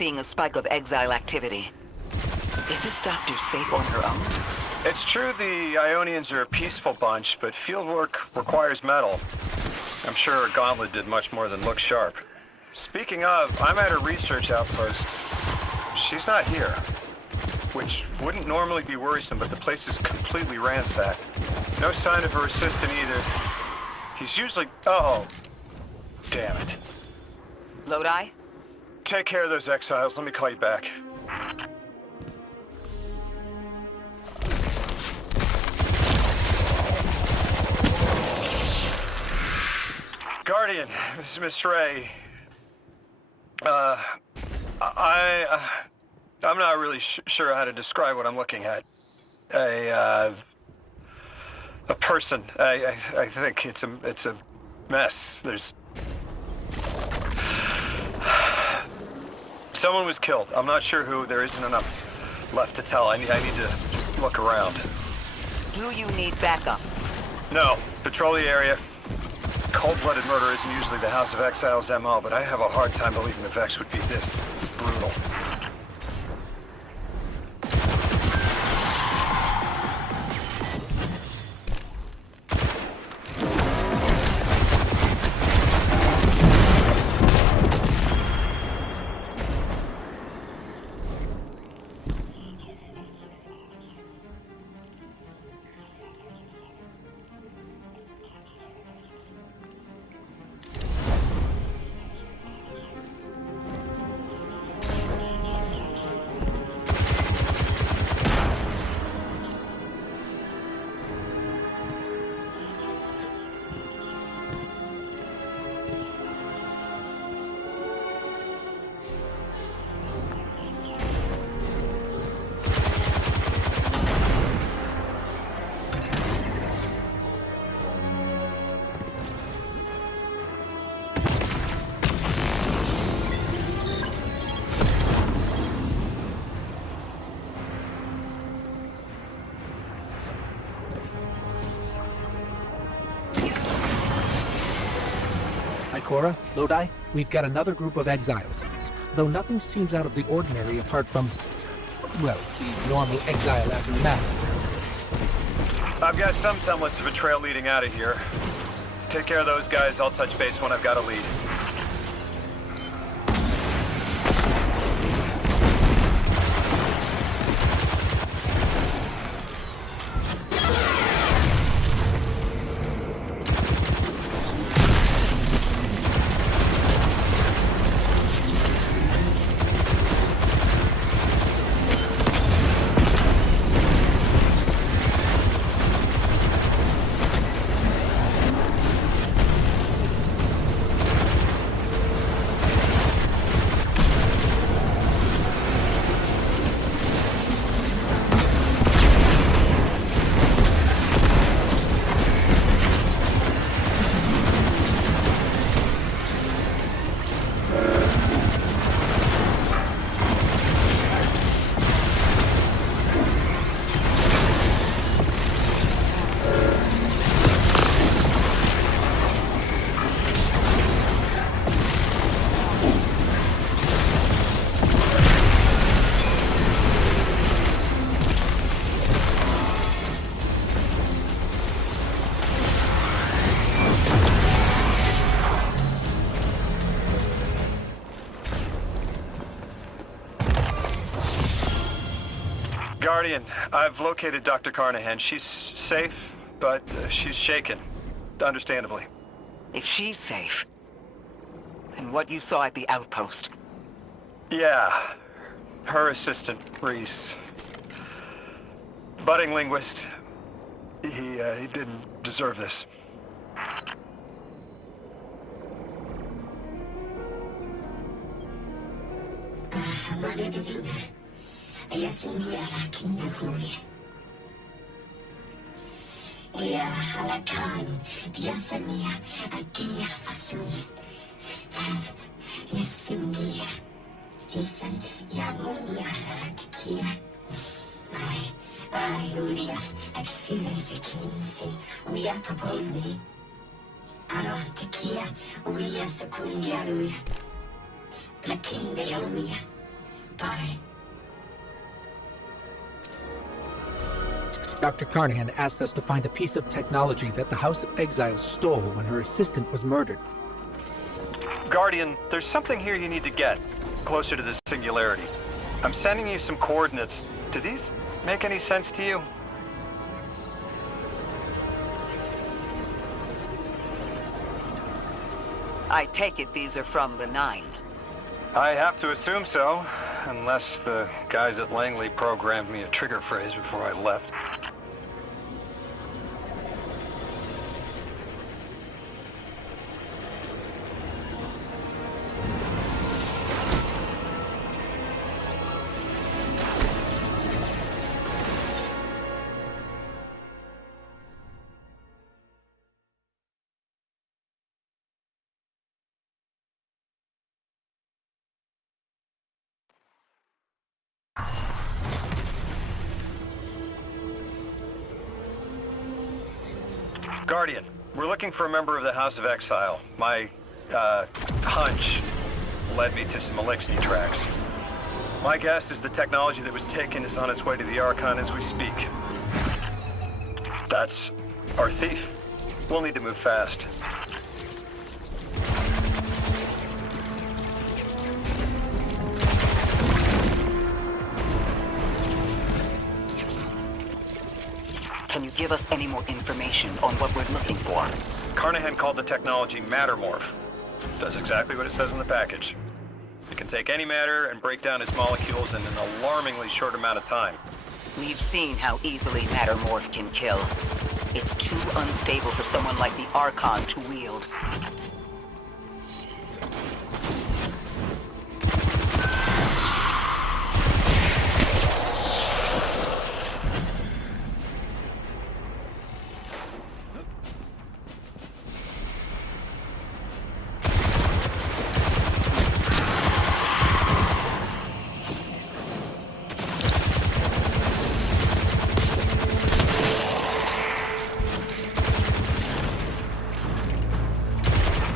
seeing a spike of exile activity. Is this doctor safe on her own? It's true the Ionians are a peaceful bunch, but fieldwork requires metal. I'm sure her gauntlet did much more than look sharp. Speaking of, I'm at her research outpost. She's not here. Which wouldn't normally be worrisome, but the place is completely ransacked. No sign of her assistant either. He's usually... Oh. Damn it. Lodi? Take care of those exiles. Let me call you back. Guardian, this is Miss Ray. I'm not really sure how to describe what I'm looking at. A person. I think it's a mess. There's... Someone was killed. I'm not sure who. There isn't enough left to tell. I need to look around. Do you need backup? No. Patrol the area. Cold-blooded murder isn't usually the House of Exile's MO, but I have a hard time believing the Vex would be this brutal. Ikora, Lodi, we've got another group of exiles. Though nothing seems out of the ordinary apart from, well, the normal exile aftermath. I've got some semblance of a trail leading out of here. Take care of those guys. I'll touch base when I've got a lead. Guardian, I've located Dr. Carnahan. She's safe, but she's shaken. Understandably. If she's safe, then what you saw at the outpost. Yeah. Her assistant, Reese. Budding linguist. He didn't deserve this. Dr. Carnahan asked us to find a piece of technology that the House of Exile stole when her assistant was murdered. Guardian, there's something here you need to get, closer to this singularity. I'm sending you some coordinates. Do these make any sense to you? I take it these are from the Nine. I have to assume so, unless the guys at Langley programmed me a trigger phrase before I left. Guardian, we're looking for a member of the House of Exile. My, hunch led me to some Elixir tracks. My guess is the technology that was taken is on its way to the Archon as we speak. That's our thief. We'll need to move fast. Can you give us any more information on what we're looking for? Carnahan called the technology Mattermorph. Does exactly what it says in the package. It can take any matter and break down its molecules in an alarmingly short amount of time. We've seen how easily Mattermorph can kill. It's too unstable for someone like the Archon to wield.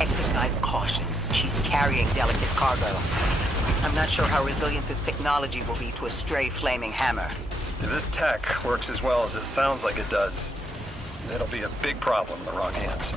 Exercise caution. She's carrying delicate cargo. I'm not sure how resilient this technology will be to a stray flaming hammer. If this tech works as well as it sounds like it does, it'll be a big problem in the wrong hands.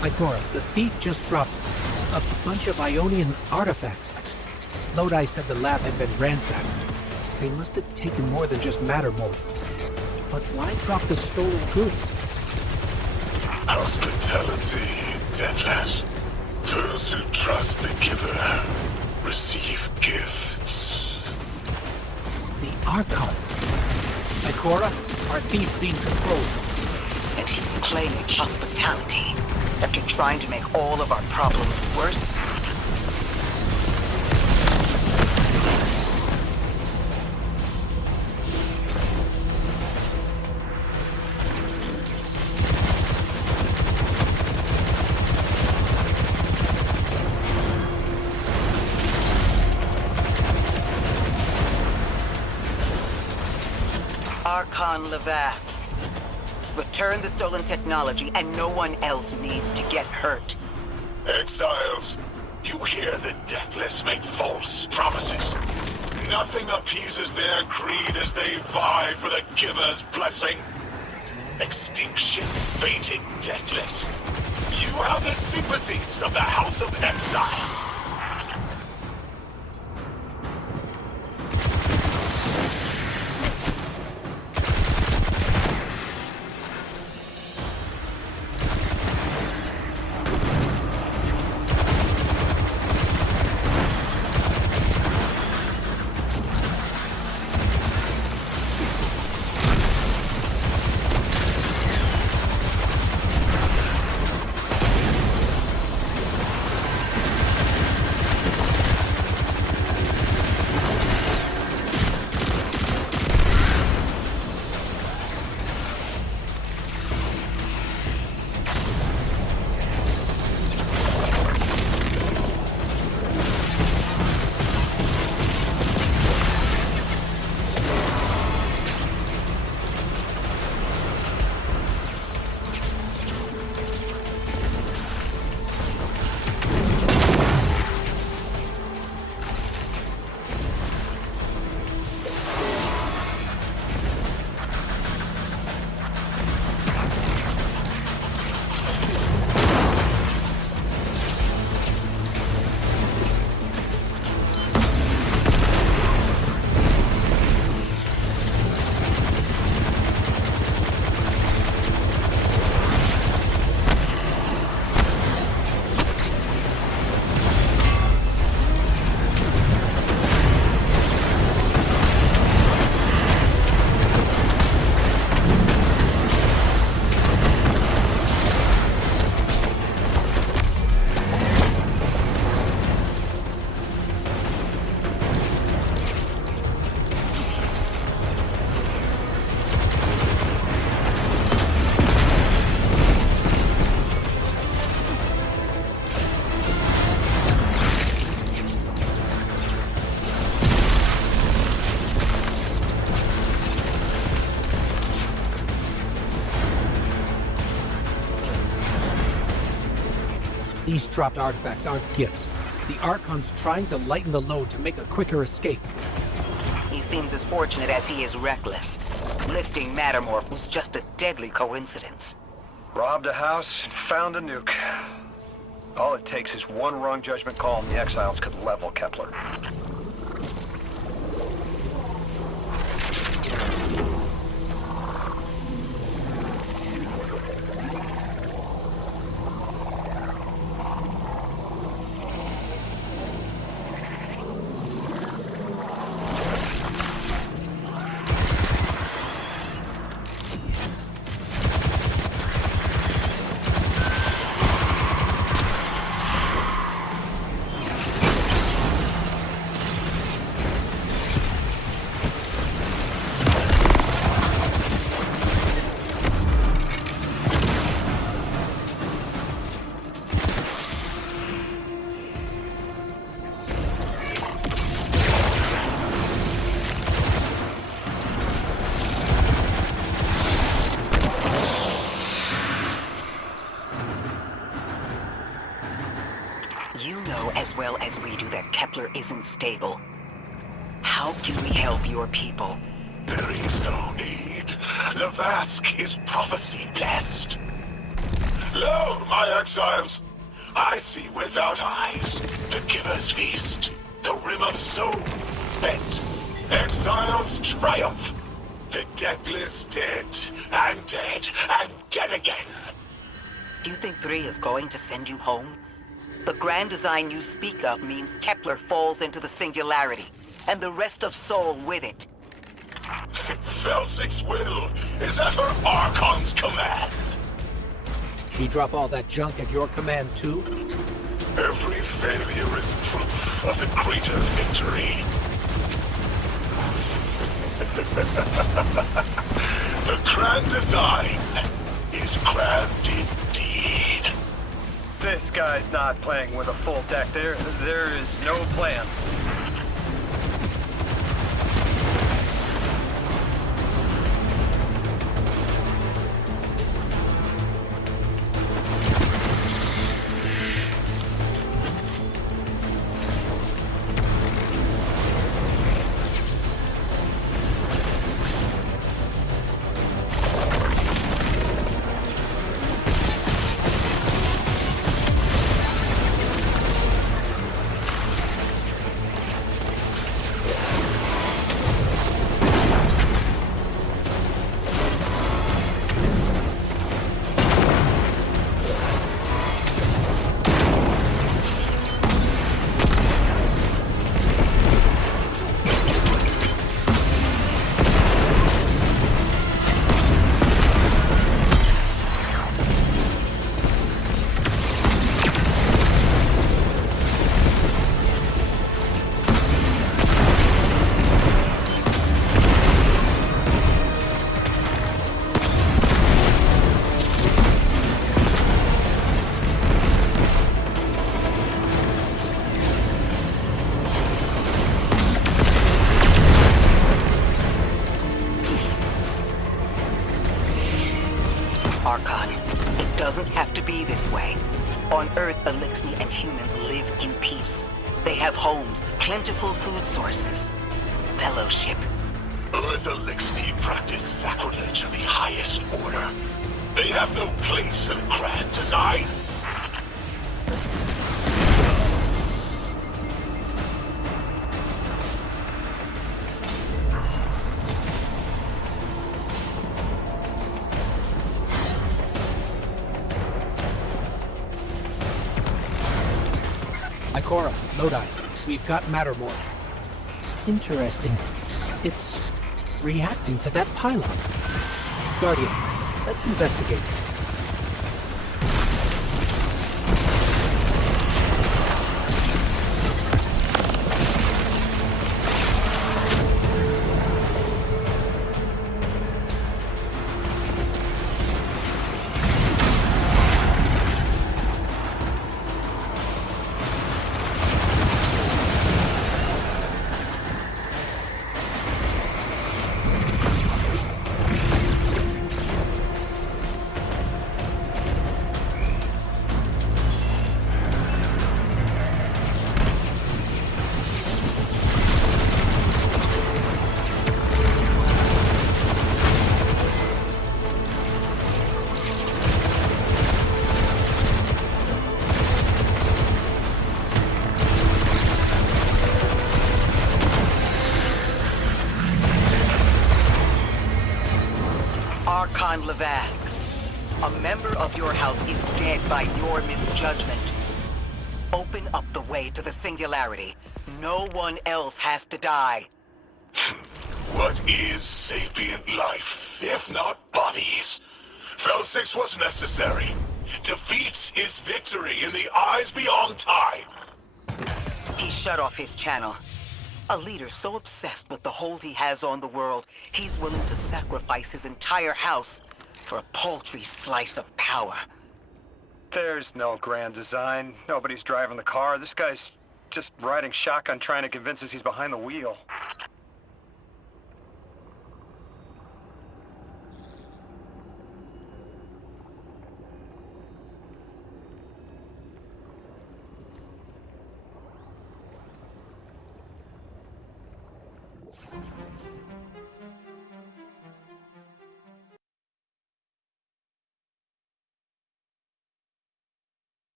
Ikora, the thief just dropped a bunch of Aionian artifacts. Lodi said the lab had been ransacked. They must have taken more than just Mattermorph. But why drop the stolen goods? Hospitality, Deathless. Those who trust the giver receive gifts. The Archon. Ikora, our thief being controlled. And he's claiming hospitality after trying to make all of our problems worse. Archon Levasse. Return the stolen technology, and no one else needs to get hurt. Exiles, you hear the Deathless make false promises. Nothing appeases their greed as they vie for the giver's blessing. Extinction fated, Deathless. You have the sympathies of the House of Exile. These dropped artifacts aren't gifts. The Archon's trying to lighten the load to make a quicker escape. He seems as fortunate as he is reckless. Lifting Mattermorph was just a deadly coincidence. Robbed a house and found a nuke. All it takes is one wrong judgment call and the Exiles could level Kepler. You know as well as we do that Kepler isn't stable. How can we help your people? There is no need. Lavask is prophecy blessed. Lo, my exiles! I see without eyes. The Giver's Feast. The Rim of Soul. Bent. Exiles triumph. The deathless dead. And dead. And dead again. You think 3 is going to send you home? The grand design you speak of means Kepler falls into the singularity, and the rest of Sol with it. Felsik's will is at her Archon's command. She drop all that junk at your command too? Every failure is proof of the greater victory. The grand design is grand indeed. This guy's not playing with a full deck. There is no plan. Archon, it doesn't have to be this way. On Earth, Elixni and humans live in peace. They have homes, plentiful food sources, fellowship. Earth Elixni practice sacrilege of the highest order. They have no place in the grand design. Ikora, Lodi, we've got Mattermorph. Interesting. It's reacting to that pylon. Guardian, let's investigate. Archon Levask. A member of your house is dead by your misjudgment. Open up the way to the Singularity. No one else has to die. What is sapient life, if not bodies? Fel 6 was necessary. Defeat is victory in the eyes beyond time. He shut off his channel. A leader so obsessed with the hold he has on the world, he's willing to sacrifice his entire house for a paltry slice of power. There's no grand design. Nobody's driving the car. This guy's just riding shotgun trying to convince us he's behind the wheel.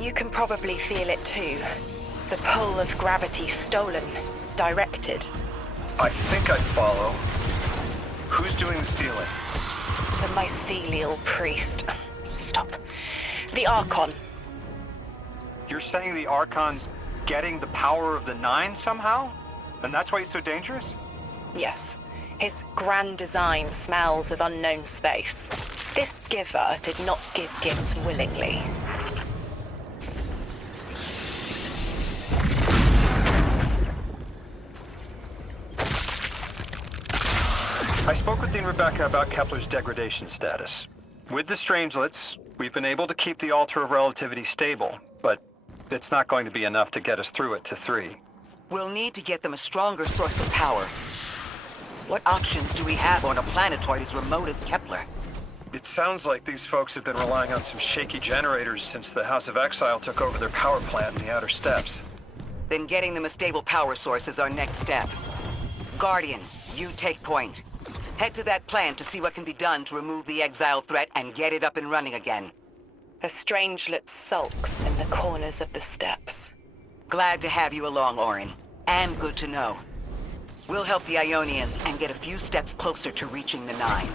You can probably feel it too. The pull of gravity stolen, directed. I think I follow. Who's doing the stealing? The mycelial priest. Stop. The Archon. You're saying the Archon's getting the power of the Nine somehow? And that's why he's so dangerous? Yes. His grand design smells of unknown space. This giver did not give gifts willingly. I spoke with Dean Rebecca about Kepler's degradation status. With the Strangelets, we've been able to keep the Altar of Relativity stable, but it's not going to be enough to get us through it to 3. We'll need to get them a stronger source of power. What options do we have on a planetoid as remote as Kepler? It sounds like these folks have been relying on some shaky generators since the House of Exile took over their power plant in the outer steppes. Then getting them a stable power source is our next step. Guardian, you take point. Head to that plant to see what can be done to remove the exile threat and get it up and running again. The Strangelet sulks in the corners of the steppes. Glad to have you along, Orin. And good to know. We'll help the Ionians and get a few steps closer to reaching the Nine.